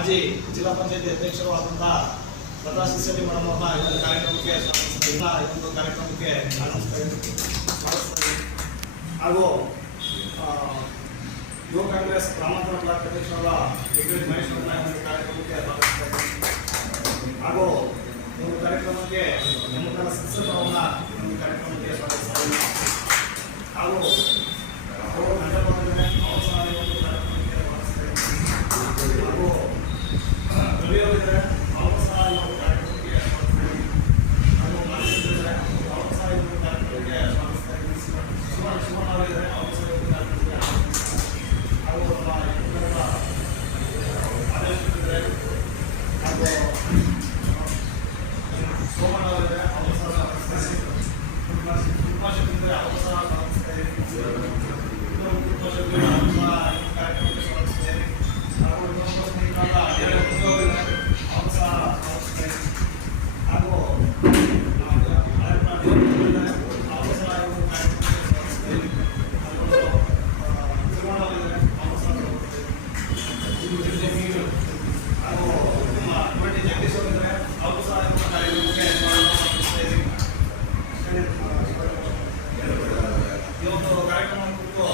ಮಾಜಿ ಜಿಲ್ಲಾ ಪಂಚಾಯತಿ ಅಧ್ಯಕ್ಷರು ಆದಂತಹ ಪ್ರಕಾಶ್ ಶೆಟ್ಟಿ ಮೇಡಮ್ ಅವ್ರನ್ನ ಈ ಕಾರ್ಯಕ್ರಮಕ್ಕೆ ಸ್ವಾಗತಿಸ್ತಾ ಈ ಒಂದು ಕಾರ್ಯಕ್ರಮಕ್ಕೆ ಹಾಗೂ ಯುವ ಕಾಂಗ್ರೆಸ್ ಗ್ರಾಮಾಂತರ ಬ್ಲಾಕ್ ಅಧ್ಯಕ್ಷರಾದ ಡಿಗ್ರಿ ಮಹೇಶ್ ಅವ್ರನ್ನ ಈ ಕಾರ್ಯಕ್ರಮಕ್ಕೆ ಸ್ವಾಗತಿಸ್ತಾ ಇದ್ದೀನಿ. ಹಾಗೂ ಈ ಒಂದು ಕಾರ್ಯಕ್ರಮಕ್ಕೆ ನಮ್ಮ ಶಿಕ್ಷಕರನ್ನ ಈ ಕಾರ್ಯಕ್ರಮಕ್ಕೆ ಸ್ವಾಗತಿಸ್ತಾ ಇದ್ದೀನಿ. ಹಾಗೂ ಅವರು ಮಂಡಪದಲ್ಲಿದೆ ಅವರು ಸಹ ಈ ಒಂದು ಕಾರ್ಯಕ್ರಮಕ್ಕೆ ಸ್ವಾಗತಿಸ್ತಾ ಇದ್ದೀನಿ. ಹಾಗೂ ರವಿಯವರಿದ್ದಾರೆ ಅವರು ಸಹ ಈ ಒಂದು ಕಾರ್ಯಕ್ರಮಕ್ಕೆ ಸ್ವಾಗತಿಸ್ತಾ ಇದ್ದೀನಿ. ಹಾಗೂ ಮಾನಸಿದ್ದಾರೆ ಅವರು ಸಹ ಈ ಒಂದು ಕಾರ್ಯಕ್ರಮಕ್ಕೆ ಸ್ವಾಗತಿಸ್ತಾ ಇದ್ದೀನಿ. ಶಿವಣ್ಣ ಅವರಿದ್ದಾರೆ ಅವರು ಸಹ ಈ ಒಂದು ಕಾರ್ಯಕ್ರಮಕ್ಕೆ ಹಾಗೂ ನಮ್ಮ ಆದೇಶಿಸಿದ್ದಾರೆ. ಹಾಗೂ ಸೋಮಣ್ಣ ಅವರಿದ್ದಾರೆ ಅವರು ಸಹ ಕುಟುಂಬಶಕ್ತಿದ್ದಾರೆ ಅವರು ಸಹ ಸ್ವಾಗತಿಸ್ತಾ ಇದ್ದೀನಿ. ಕುಟುಂಬಶಕ್ತಿ ಅವರು ಸಹ ಈ ಕಾರ್ಯಕ್ರಮಕ್ಕೆ ಸ್ವಾಗತಿಸಿದ್ದಾರೆ. ಹಾಗೂ ಇನ್ನೊಬ್ಬ ಸ್ನೇಹಿತರಾದ ಅವರು ಸಹ ಸ್ವಾಗತಿಸ್ತಾ ಇದ್ದೀನಿ. ಹಾಗೂ ಅವರು ಸಹ ಈ ಒಂದು ಕಾರ್ಯಕ್ರಮಕ್ಕೆ ಸ್ವಾಗತಿಸ್ತಾ ಇದ್ದೀನಿ. ಶಿವಣ್ಣ ಅವರಿದ್ದಾರೆ ಅವರು ಸಹ ಹಾಗೂ ನಮ್ಮ ಯುವಟಿ ಜಗದೀಶ್ ಅವರಿದ್ದಾರೆ ಅವರು ಸಹ ಈ ಒಂದು ಕಾರ್ಯಕ್ರಮಕ್ಕೆ ಸ್ವಾಗತಿಸ್ತಾ ಇದ್ದೀನಿ. ಈ ಒಂದು ಕಾರ್ಯಕ್ರಮ ಕುರಿತು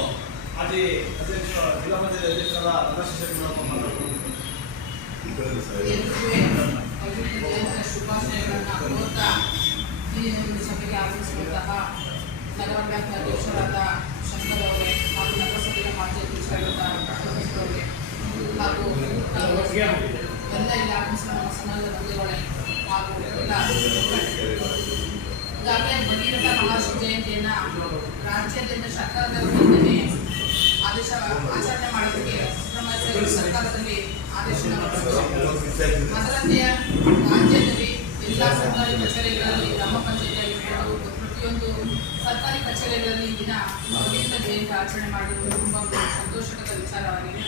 ಮಾಜಿ ಅಧ್ಯಕ್ಷ ಜಿಲ್ಲಾ ಪಂಚಾಯತ್ ಅಧ್ಯಕ್ಷರಾದ ಪ್ರಕಾಶ್ ಶೆಟ್ಟಿ ಮೇಡಮ್ ಮಾತಾಡ್ತಾರೆ. ಶುಭಾಶಯಗಳನ್ನು ಕೋರುತ್ತಾ ಈ ಒಂದು ಸಭೆಗೆ ಆಗಮಿಸಿರುವಂತಹ ನಗರ ಬ್ಯಾಂಕ್ ಅಧ್ಯಕ್ಷರಾದ ಶಂಕರ್ ಅವರೇ ಹಾಗೂ ನಗರಸಭೆಯ ಮಾಜಿ ಅಧ್ಯಕ್ಷರಾದ ಅವರೇ ಹಾಗೂ ಎಲ್ಲ ಇಲ್ಲಿ ಆಗಮಿಸಿದ ನಮ್ಮ ಸಮಾಜದ ಬಂಧುಗಳೇ ಹಾಗೂ ಎಲ್ಲ ಈಗಾಗಲೇ ಭಗೀರಥ ಮಹಾಶಿವ ಜಯಂತಿಯನ್ನು ರಾಜ್ಯಾದ್ಯಂತ ಸರ್ಕಾರದ ವತಿಯಿಂದಲೇ ಆದೇಶ ಆಚರಣೆ ಮಾಡೋದಕ್ಕೆ ಸಿದ್ದರಾಮಯ್ಯ ಸರ್ಕಾರದಲ್ಲಿ ಆದೇಶವನ್ನು ಅದರಂತೆ ರಾಜ್ಯದಲ್ಲಿ ಎಲ್ಲ ಸರ್ಕಾರಿ ಕಚೇರಿಗಳಲ್ಲಿ ಗ್ರಾಮ ಪಂಚಾಯತಿ ಆಗಿರ್ಬೋದು ಪ್ರತಿಯೊಂದು ಸರ್ಕಾರಿ ಕಚೇರಿಗಳಲ್ಲಿ ದಿನ ಭಗೀರಥ ಜಯಂತಿ ಆಚರಣೆ ಮಾಡುವುದು ತುಂಬ ಒಂದು ಸಂತೋಷಕರ ವಿಚಾರವಾಗಿದೆ.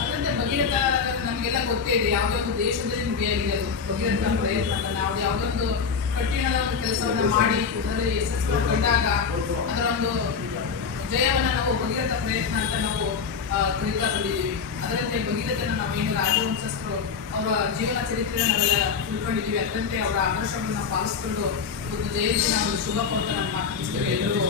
ಅದರಂತೆ ಭಗೀರಥ ನಮಗೆಲ್ಲ ಗೊತ್ತೇ ಇದೆ, ಯಾವುದೇ ಒಂದು ದೇಶದಲ್ಲಿ ಮುಗಿಯಾಗಿದೆ ಅದು ಭಗೀರಥ ಪ್ರಯತ್ನ ಅಂತ. ನಾವು ಯಾವುದೇ ಒಂದು ಕಠಿಣದ ಒಂದು ಕೆಲಸವನ್ನು ಮಾಡಿ ಅದರಲ್ಲಿ ಯಶಸ್ಸನ್ನು ಕಂಡಾಗ ಅದರ ಒಂದು ಜಯವನ್ನು ನಾವು ಭಗೀರಥ ಪ್ರಯತ್ನ ಅಂತ ನಾವು ಕರೀತಾ ಬಂದಿದ್ದೀವಿ. ಅದರಂತೆ ಭಗೀರಥನ ನಾವೇನು ರಾಜವಂಶಸ್ಥರು ಅವರ ಜೀವನ ಚರಿತ್ರೆಯನ್ನು ನಾವೆಲ್ಲ ತಿಳ್ಕೊಂಡಿದ್ದೀವಿ. ಅದರಂತೆ ಅವರ ಆದರ್ಶವನ್ನು ಪಾಲಿಸಿಕೊಂಡು ಒಂದು ಜಯಂತಿನ ಒಂದು ಶುಭ ಕೊಡ್ತಾ ನಮ್ಮ ಮಾತುಕತೆ ಎಲ್ಲರೂ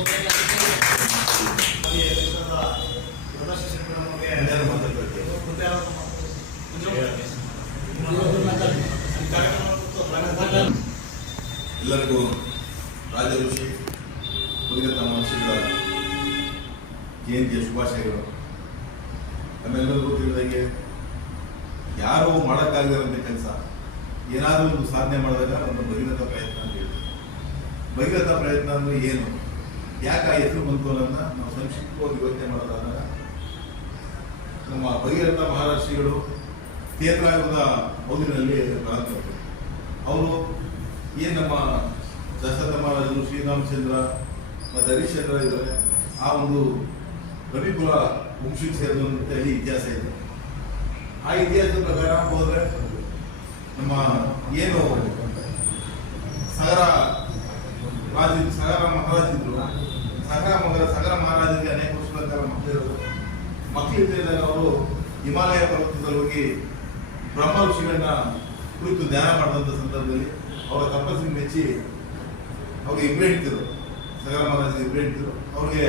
ಎಲ್ಲರಿಗೂ ರಾಜ ಋಷಿ ಭಗೀರಥ ಮಹರ್ಷಿಗಳ ಜಯಂತಿಯ ಶುಭಾಶಯಗಳು. ನಮ್ಮೆಲ್ಲರಿಗೂ ತಿಳಿದಾಗೆ ಯಾರೂ ಮಾಡೋಕ್ಕಾಗದಿರೋಂಥ ಕೆಲಸ ಏನಾದರೂ ಒಂದು ಸಾಧನೆ ಮಾಡಿದಾಗ ಒಂದು ಭಗೀರಥ ಪ್ರಯತ್ನ ಅಂತ ಹೇಳ್ತೀವಿ. ಭಗೀರಥ ಪ್ರಯತ್ನ ಅಂದರೆ ಏನು, ಯಾಕೆ ಆ ಹೆಸರು ಬಂತು ಅನ್ನೋದನ್ನ ನಾವು ಸಂಕ್ಷಿಪ್ತವಾಗಿ ಯೋಚನೆ ಮಾಡೋದಾದಾಗ ನಮ್ಮ ಭಗೀರಥ ಮಹರ್ಷಿಗಳು ತೀರ್ಥರಾಗದ ಅವಧಿನಲ್ಲಿ ಬರಂತದ್ದು. ಅವರು ಏನು ನಮ್ಮ ದಶರಥ ಮಹಾರಾಜರು, ಶ್ರೀರಾಮಚಂದ್ರ ಮತ್ತು ಹರಿಶ್ಚಂದ್ರ ಇದ್ದಾರೆ, ಆ ಒಂದು ರವಿಕುಲ ವಂಶಕ್ಕೆ ಸೇರಿದಂತೆ ಅಲ್ಲಿ ಇತಿಹಾಸ ಇದೆ. ಆ ಇತಿಹಾಸದ ಪ್ರಕಾರ ಹೋದರೆ ನಮ್ಮ ಏನು ಸಗರ ಮಹಾರಾಜಿದ್ರು, ಸಗರ ಮಹಾರಾಜರಿಗೆ ಅನೇಕ ವರ್ಷಗಳ ಕಾಲ ಮಕ್ಕಳಿರೋದು. ಮಕ್ಕಳಿದ್ದಾಗ ಅವರು ಹಿಮಾಲಯ ಪರ್ವತದಲ್ಲಿ ಹೋಗಿ ಬ್ರಹ್ಮ ಋಷಿಗಳನ್ನ ಕುರಿತು ಧ್ಯಾನ ಮಾಡಿದಂಥ ಸಂದರ್ಭದಲ್ಲಿ ಅವರ ತಪಸ್ಸಿಗೆ ಮೆಚ್ಚಿ ಅವ್ರಿಗೆ ಇಬ್ಬರು ಹೆಂಡ್ತಿರು, ಸಗರ ಮಹಾರಾಜರಿಗೆ ಇಬ್ಬರು ಹೆಂಡ್ತಿರು. ಅವ್ರಿಗೆ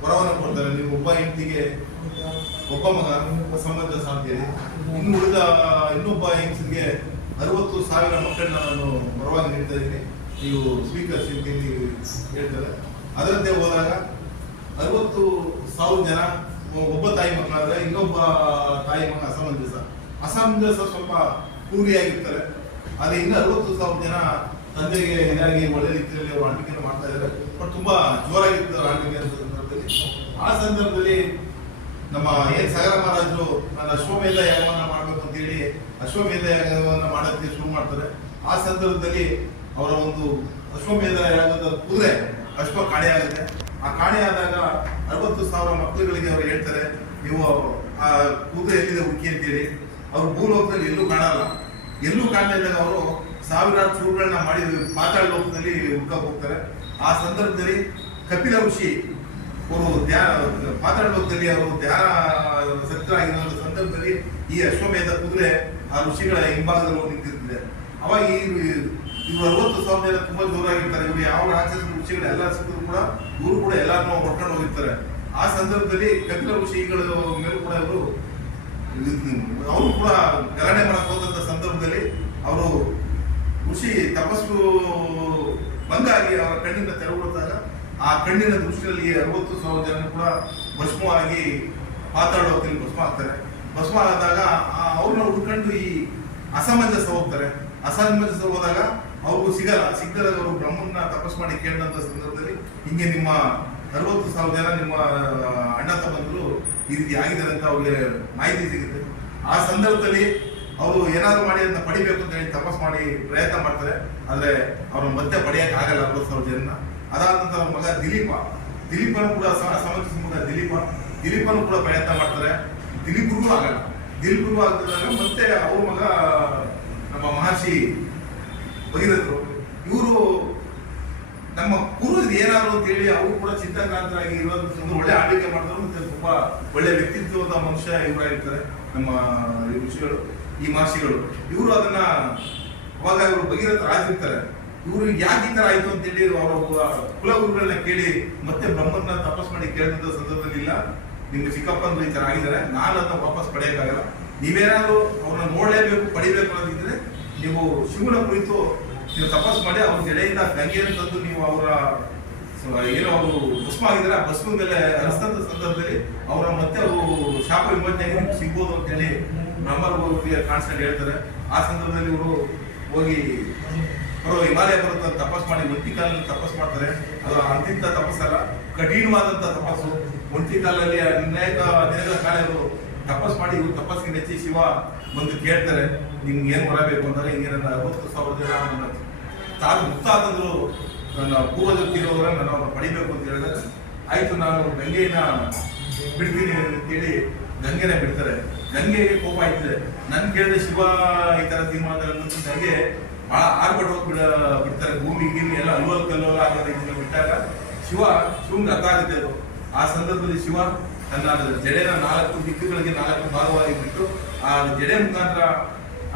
ವರವನ್ನು ಕೊಡ್ತಾರೆ, ನೀವು ಒಬ್ಬ ಹೆಂಡತಿಗೆ ಒಬ್ಬ ಮಗ ಸಮಂಜಸ ಅಂತೇಳಿ, ಇನ್ನೊಬ್ಬ ಹೆಂಗಸಿಗೆ 60,000 ಮಕ್ಕಳನ್ನ ನಾನು ವರವಾಗಿ ನೀಡ್ತಾ ಇದ್ದೀನಿ, ನೀವು ಸ್ವೀಕರಿಸಿ ಅಂತ ಹೇಳ್ತಾರೆ. ಅದರಂತೆ ಹೋದಾಗ 60,000 ಜನ ಒಬ್ಬ ತಾಯಿ ಮಕ್ಕಳಾದ್ರೆ ಇನ್ನೊಬ್ಬ ತಾಯಿ ಮಗ ಅಸಮಂಜಸ ಸ್ವಲ್ಪ ಕೂರಿಯಾಗಿರ್ತಾರೆ. ಆದರೆ ಇನ್ನು 60,000 ಜನ ತಂದೆಗೆ ಇದಾಗಿ ಒಳ್ಳೆ ರೀತಿಯಲ್ಲಿ ಅವರು ಆಳ್ವಿಕೆಯನ್ನು ಮಾಡ್ತಾ ಇದ್ದಾರೆ. ಬಟ್ ತುಂಬಾ ಜೋರಾಗಿರ್ತಾರೆ ಆಳ್ವಿಕೆ ಅಂತ ಸಂದರ್ಭದಲ್ಲಿ. ಆ ಸಂದರ್ಭದಲ್ಲಿ ನಮ್ಮ ಏನ್ ಸಗರ ಮಹಾರಾಜರು ನಾನು ಅಶ್ವಮೇಧ ಯಾಗವನ್ನ ಮಾಡ್ಬೇಕು ಅಂತ ಹೇಳಿ ಅಶ್ವಮೇಧ ಯಾಗವನ್ನ ಮಾಡೋದಕ್ಕೆ ಶುರು ಮಾಡ್ತಾರೆ. ಆ ಸಂದರ್ಭದಲ್ಲಿ ಅವರ ಒಂದು ಅಶ್ವಮೇಧ ಯಾಗದ ಕುದುರೆ ಅಶ್ವ ಕಾಣೆ ಆಗುತ್ತೆ. ಆ ಕಾಣೆ ಆದಾಗ 60,000 ಮಕ್ಕಳುಗಳಿಗೆ ಅವರು ಹೇಳ್ತಾರೆ, ನೀವು ಆ ಕುದುರೆ ಎಲ್ಲಿದೆ ಹುಡುಕಿ ಅಂತೇಳಿ. ಅವ್ರು ಭೂಲೋಕದಲ್ಲಿ ಎಲ್ಲೂ ಕಾಣಲ್ಲ. ಎಲ್ಲೂ ಕಾಣಲಿದ್ದಾಗ ಅವರು ಸಾವಿರಾರು ಚೂರುಗಳನ್ನ ಮಾಡಿ ಪಾತಾಳ ಲೋಕದಲ್ಲಿ ಹುಡ್ಕಕ್ಕೆ ಹೋಗ್ತಾರೆ. ಆ ಸಂದರ್ಭದಲ್ಲಿ ಕಪಿಲ ಋಷಿ ಅವರು ಪಾತಾಳ ಲೋಕದಲ್ಲಿ ಅವರು ಧ್ಯಾನ ಸಕ್ತರಾಗಿರೋ ಸಂದರ್ಭದಲ್ಲಿ ಈ ಅಶ್ವಮೇಧ ಕುದುರೆ ಆ ಋಷಿಗಳ ಹಿಂಭಾಗದಲ್ಲಿ ಹೋಗಿ ನಿಂತಿರ್ತಿದೆ. ಅವಾಗ ಇವ್ರು 60,000 ಜನ ತುಂಬಾ ಜೋರಾಗಿರ್ತಾರೆ. ಇವ್ರು ಯಾವ ರಾಕ್ಷಸ ಋಷಿಗಳು ಎಲ್ಲ ಸಿಕ್ಕಿದ್ರು ಕೂಡ ಇವರು ಕೂಡ ಎಲ್ಲಾರನ್ನೂ ಹೊಡ್ಕೊಂಡು ಹೋಗಿರ್ತಾರೆ. ಆ ಸಂದರ್ಭದಲ್ಲಿ ಕಪಿಲ ಋಷಿಗಳ ಮೇಲೂ ಕೂಡ ಅವರು ಕೂಡ ಗಲಾಟೆ ಮಾಡಕ್ ಹೋದಂತ ಸಂದರ್ಭದಲ್ಲಿ ಅವರು ಋಷಿ ತಪಸ್ಸು ಬಂದಾಗಿ ಅವರ ಕಣ್ಣಿನ ತೆರವುಗೊಳಿಸಿದಾಗ ಆ ಕಣ್ಣಿನ ದೃಷ್ಟಿಯಲ್ಲಿ 60,000 ಜನ ಕೂಡ ಭಸ್ಮವಾಗಿ ಪಾತಾಳೋಕಲ್ಲಿ ಭಸ್ಮ ಆಗ್ತಾರೆ. ಭಸ್ಮ ಆದಾಗ ಅವ್ರನ್ನ ಹುಡ್ಕೊಂಡು ಈ ಅಸಮಂಜಸ ಹೋಗ್ತಾರೆ. ಅಸಮಂಜಸ ಹೋದಾಗ ಅವ್ರಿಗೂ ಸಿಗದಾಗ ಅವರು ಬ್ರಹ್ಮನ್ನ ತಪಸ್ ಮಾಡಿ ಕೇಳಿದಂತ ಸಂದರ್ಭದಲ್ಲಿ ಹಿಂಗೆ ನಿಮ್ಮ 60,000 ಜನ ನಿಮ್ಮ ಅಣ್ಣ ತಮ್ಮಂದ್ರು ಈ ರೀತಿ ಆಗಿದ್ದಾರೆ ಅಂತ ಅವ್ರಿಗೆ ಮಾಹಿತಿ ಸಿಗುತ್ತೆ. ಆ ಸಂದರ್ಭದಲ್ಲಿ ಅವರು ಏನಾದ್ರು ಮಾಡಿ ಅದನ್ನ ಪಡಿಬೇಕು ಅಂತ ಹೇಳಿ ತಪಸ್ ಮಾಡಿ ಪ್ರಯತ್ನ ಮಾಡ್ತಾರೆ. ಆದ್ರೆ ಅವ್ರನ್ನ ಮತ್ತೆ ಪಡೆಯಕ್ಕೆ ಆಗಲ್ಲ 60,000 ಜನ. ಅದಾದ ನಂತರ ಅವ್ರ ಮಗ ದಿಲೀಪನು ಕೂಡ ಅಸಮಂಜಸ ಮಗ ದಿಲೀಪನು ಕೂಡ ಪ್ರಯತ್ನ ಮಾಡ್ತಾರೆ. ದಿಲೀಪ್ರಿಗೂ ಆಗಲ್ಲ. ದಿಲೀಪ್ರಿಗೂ ಆಗ್ತಿದ್ದಾಗ ಮತ್ತೆ ಅವ್ರ ಮಗ ನಮ್ಮ ಮಹರ್ಷಿ ಭಗೀರಥರು ಇವರು ನಮ್ಮ ಪೂರ್ವಜರು ಏನಾದ್ರು ಅಂತ ಹೇಳಿ ಅವರು ಕೂಡ ಚಿಂತಾಕ್ರಾಂತರಾಗಿ ಇರೋದು ಒಳ್ಳೆ ಆಳ್ವಿಕೆ ಮಾಡಿದ್ರು. ಮತ್ತೆ ತುಂಬಾ ಒಳ್ಳೆ ವ್ಯಕ್ತಿತ್ವದ ಮನುಷ್ಯ ಇವರಾಗಿರ್ತಾರೆ ನಮ್ಮ ಋಷಿಗಳು, ಈ ಮಹರ್ಷಿಗಳು. ಇವರು ಅದನ್ನ ಅವಾಗ ಇವರು ಭಗೀರಥ ರಾಜಿರ್ತಾರೆ. ಇವರು ಯಾಕೆ ಈ ತರ ಆಯ್ತು ಅಂತೇಳಿ ಅವರ ಕುಲಗುರುಗಳನ್ನ ಕೇಳಿ ಮತ್ತೆ ಬ್ರಹ್ಮನ್ನ ತಪಸ್ ಮಾಡಿ ಕೇಳಿದಂತ ಸಂದರ್ಭದಲ್ಲಿ ಇಲ್ಲ, ನಿಮ್ಗೆ ಚಿಕ್ಕಪ್ಪಂದ್ರು ಈ ತರ ಆಗಿದ್ದಾರೆ, ನಾನು ಅದನ್ನ ವಾಪಸ್ ಪಡೆಯಕ್ಕಾಗಲ್ಲ. ನೀವೇನಾದ್ರು ಅವ್ರನ್ನ ನೋಡ್ಲೇಬೇಕು ಪಡಿಬೇಕು ಅನ್ನೋದಿದ್ರೆ ನೀವು ಶಿವನ ಕುರಿತು ನೀವು ತಪಸ್ ಮಾಡಿ ಅವ್ರ ಎಡೆಯಿಂದ ಗಂಗೆಯನ್ನು ತಂದು ನೀವು ಅವರ ಏನೋ ಅವರು ಭಸ್ಮ ಆಗಿದ್ದಾರೆ ಆ ಭಸ್ಮದ ಮೇಲೆ ಹರಿಸಿದಂತ ಸಂದರ್ಭದಲ್ಲಿ ಅವರ ಮತ್ತೆ ಅವರು ಶಾಪ ವಿಮೋಚನೆಗೆ ಸಿಗ್ಬೋದು ಅಂತ ಹೇಳಿ ಬ್ರಹ್ಮರಿಗೆ ಕಾಣಿಸ್ಕೊಂಡು ಹೇಳ್ತಾರೆ. ಆ ಸಂದರ್ಭದಲ್ಲಿ ಇವರು ಹೋಗಿ ಅವರು ಹಿಮಾಲಯ ಪರ್ವತ ತಪಸ್ ಮಾಡಿ ಒಂಟಿ ಕಾಲಲ್ಲಿ ತಪಸ್ ಮಾಡ್ತಾರೆ. ಅದು ಅಂತಿಂತ ತಪಸ್ಸಲ್ಲ, ಕಠಿಣವಾದಂತ ತಪಸ್ಸು. ಒಂಟಿ ಕಾಲಲ್ಲಿ ಅನೇಕ ದಿನಗಳ ಕಾಲ ಇವರು ತಪಸ್ ಮಾಡಿ ಇವ್ರು ತಪಸ್ಸಿಗೆ ನೆಚ್ಚಿ ಶಿವ ಬಂದು ಕೇಳ್ತಾರೆ, ನಿಮ್ಗೆ ಏನ್ ಬರಬೇಕು ಅಂದಾಗ ಹಿಂಗೆ ನನ್ನ 60,000 ಜನ ನನ್ನ ಮುಕ್ತಾತಂದ್ರು ನನ್ನ ಪೂರ್ವಜರು ತೀರೋದ್ರ ನಾನು ಅವ್ರನ್ನ ಪಡಿಬೇಕು ಅಂತ ಹೇಳಿದಾಗ ಆಯ್ತು ನಾನು ಗಂಗೆನ ಬಿಡ್ತೀನಿ ಅಂತೇಳಿ ಗಂಗೆನ ಬಿಡ್ತಾರೆ. ಗಂಗೆಗೆ ಕೋಪ ಆಯ್ತದೆ. ನನ್ ಕೇಳಿದ್ರೆ ಶಿವ ಈ ತರ ತೀರ್ಮಾನ ಗಂಗೆ ಬಹಳ ಆರ್ಭಟ ಹೋಗಿ ಬಿಡ್ತಾರೆ. ಭೂಮಿ ಗೀಮಿ ಎಲ್ಲ ಅಲ್ವಲ್ ಕಲ್ಲೋಲ ಆಗೋದು ಇದನ್ನ ಬಿಟ್ಟಾಗ ಶಿವಂಗೆ ಅರ್ಥ ಆಗುತ್ತೆ ಅದು. ಆ ಸಂದರ್ಭದಲ್ಲಿ ಶಿವ ತನ್ನ ಜಡೆನ 4 ದಿಕ್ಕುಗಳಿಗೆ 4 ಭಾಗವಾಗಿ ಬಿಟ್ಟು ಆ ಜಡೆ ಮುಖಾಂತರ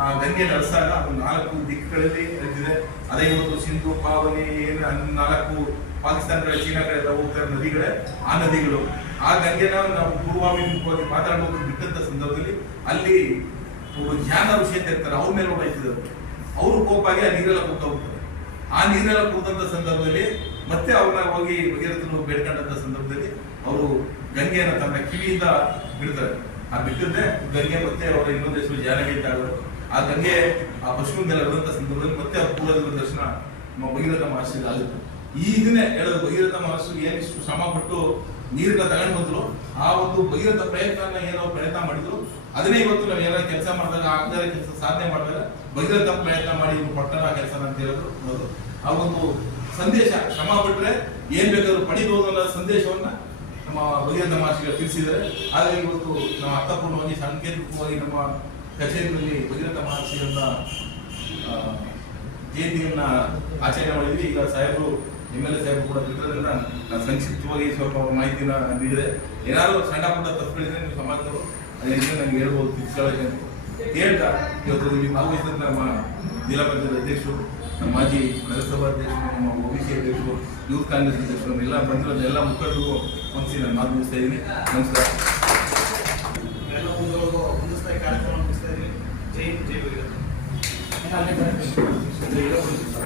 ಆ ಗಂಗೆ ನಡೆಸಾಗ ಅದು 4 ದಿಕ್ಕುಗಳಲ್ಲಿ ಹರಿದಿದೆ. ಅದೇ ಇವತ್ತು ಸಿಂಧು ಪಾವನಿ ಏನು 4 ಪಾಕಿಸ್ತಾನ ಕಡೆ ಚೀನಾ ಕಡೆ ಎಲ್ಲ ಹೋಗ್ತಾರೆ ನದಿಗಳೇ ಆ ನದಿಗಳು. ಆ ಗಂಗೆನ ನಾವು ಪೂರ್ವಾಭಿಮುಖವಾಗಿ ಮಾತಾಡಬಹುದು ಬಿಟ್ಟಂತ ಸಂದರ್ಭದಲ್ಲಿ ಅಲ್ಲಿ ಜ್ಞಾನ ಋಷಿ ಅಂತ ಇರ್ತಾರೆ, ಅವ್ರ ಮೇಲೆ ಹೊಡೆಯುತ್ತಿದ್ದಾರೆ. ಅವರು ಕೋಪಾಗಿ ಆ ನೀರೆಲ್ಲ ಕೂತಾ ಹೋಗ್ತಾರೆ. ಆ ನೀರೆಲ್ಲ ಕೂತಂತ ಸಂದರ್ಭದಲ್ಲಿ ಮತ್ತೆ ಅವ್ರನ್ನ ಹೋಗಿ ಭಗೀರಥನು ಬೇಡ್ಕೊಂಡಂತ ಸಂದರ್ಭದಲ್ಲಿ ಅವರು ಗಂಗೆಯನ್ನು ತನ್ನ ಕಿವಿಯಿಂದ ಬಿಡ್ತಾರೆ. ಆ ಬಿಟ್ಟಿದ್ದೆ ಗಂಗೆ ಮತ್ತೆ ಅವರ ಇನ್ನೊಂದು ಹೆಸರು ಜಾನಕಿ ಅಂತ ಆಗೋದು. ಆ ಗಂಗೆ ಆ ಪಶುವಿನ ಮೇಲೆ ಹರಿದಂತ ಸಂದರ್ಭದಲ್ಲಿ ಮತ್ತೆ ಅವ್ರ ಪೂರ್ವಜರ ದರ್ಶನ ನಮ್ಮ ಭಗೀರಥ ಮಹರ್ಷಿಗೆ ಆಗುತ್ತೆ. ಈ ಇದನ್ನೇ ಹೇಳೋದು, ಭಗೀರಥ ಮಹರ್ಷಿ ಏನಿಷ್ಟು ಶ್ರಮ ಪಟ್ಟು ನೀರನ್ನ ತಗೊಂಡು ಬಂದ್ರು, ಆ ಒಂದು ಭಗೀರಥ ಪ್ರಯತ್ನ ಏನೋ ಪ್ರಯತ್ನ ಮಾಡಿದ್ರು, ಅದನ್ನೇ ಇವತ್ತು ನಾವು ಏನಾದ್ರು ಕೆಲಸ ಮಾಡಿದಾಗ ಆಗದೇ ಕೆಲಸ ಸಾಧನೆ ಮಾಡಿದಾಗ ಭಗೀರಥ ಪ್ರಯತ್ನ ಮಾಡಿ ಪಟ್ಟಣ ಕೆಲಸ ಅಂತ ಹೇಳೋದು ಆ ಒಂದು ಸಂದೇಶ. ಶ್ರಮ ಬಿಟ್ರೆ ಏನ್ ಬೇಕಾದ್ರೂ ಪಡಿಬಹುದು ಅನ್ನೋ ಸಂದೇಶವನ್ನ ನಮ್ಮ ಭಗೀರಥ ಮಹರ್ಷಿಗಳು ತಿಳಿಸಿದ್ದಾರೆ. ಹಾಗಾಗಿ ಇವತ್ತು ನಾವು ಅರ್ಥಪೂರ್ಣವಾಗಿ ಸಾಂಕೇತಿಕವಾಗಿ ನಮ್ಮ ಕಚೇರಿಯಲ್ಲಿ ಭಗೀರಥ ಮಹರ್ಷಿಯನ್ನ ಜಯಂತಿಯನ್ನ ಆಚರಣೆ ಮಾಡಿದ್ವಿ. ಈಗ ಸಾಹೇಬರು MLA ಸಾಹೇಬರು ಕೂಡ ಬಿಟ್ಟಿರೋದ್ರಿಂದ ನಾನು ಸಂಕ್ಷಿಪ್ತವಾಗಿ ಸ್ವಲ್ಪ ಮಾಹಿತಿನ ನೀಡಿದೆ. ಏನಾದ್ರು ಸಣ್ಣ ಪುಟ್ಟ ತಪ್ಪುಗಳಿದ್ರೆ ನೀವು ಸಮಾಜದವರು ಅದರಿಂದ ನನಗೆ ಹೇಳ್ಬೋದು, ತಿಳ್ಕೊಳ್ಳೋಕೆ ಅಂತ ಹೇಳ್ತಾ ಇವತ್ತು ಇಲ್ಲಿ ಭಾಗವಹಿಸಿದ ನಮ್ಮ ಜಿಲ್ಲಾ ಪಂಚಾಯತ್ ಅಧ್ಯಕ್ಷರು, ನಮ್ಮ ಮಾಜಿ ನಗರಸಭಾ ಅಧ್ಯಕ್ಷರು, ನಮ್ಮ OBC ಅಧ್ಯಕ್ಷರು, ಯೂತ್ ಕಾಂಗ್ರೆಸ್ ಅಧ್ಯಕ್ಷರು ಎಲ್ಲ ಬಂದಿರೋದು ಎಲ್ಲ ಮುಖಂಡರಿಗೂ ಹೊಂದಿಸಿ ನಾನು ಮಾತು ಮುಗಿಸ್ತಾ ಇದ್ದೀನಿ. ನಮಸ್ಕಾರ. ಎಲ್ಲ ಮುಂದಿಸ್ತಾ ಕಾರ್ಯಕ್ರಮ ಮುಗಿಸ್ತಾ ಇದ್ದೀನಿ. ಜೈ ಭಗೀರಥ.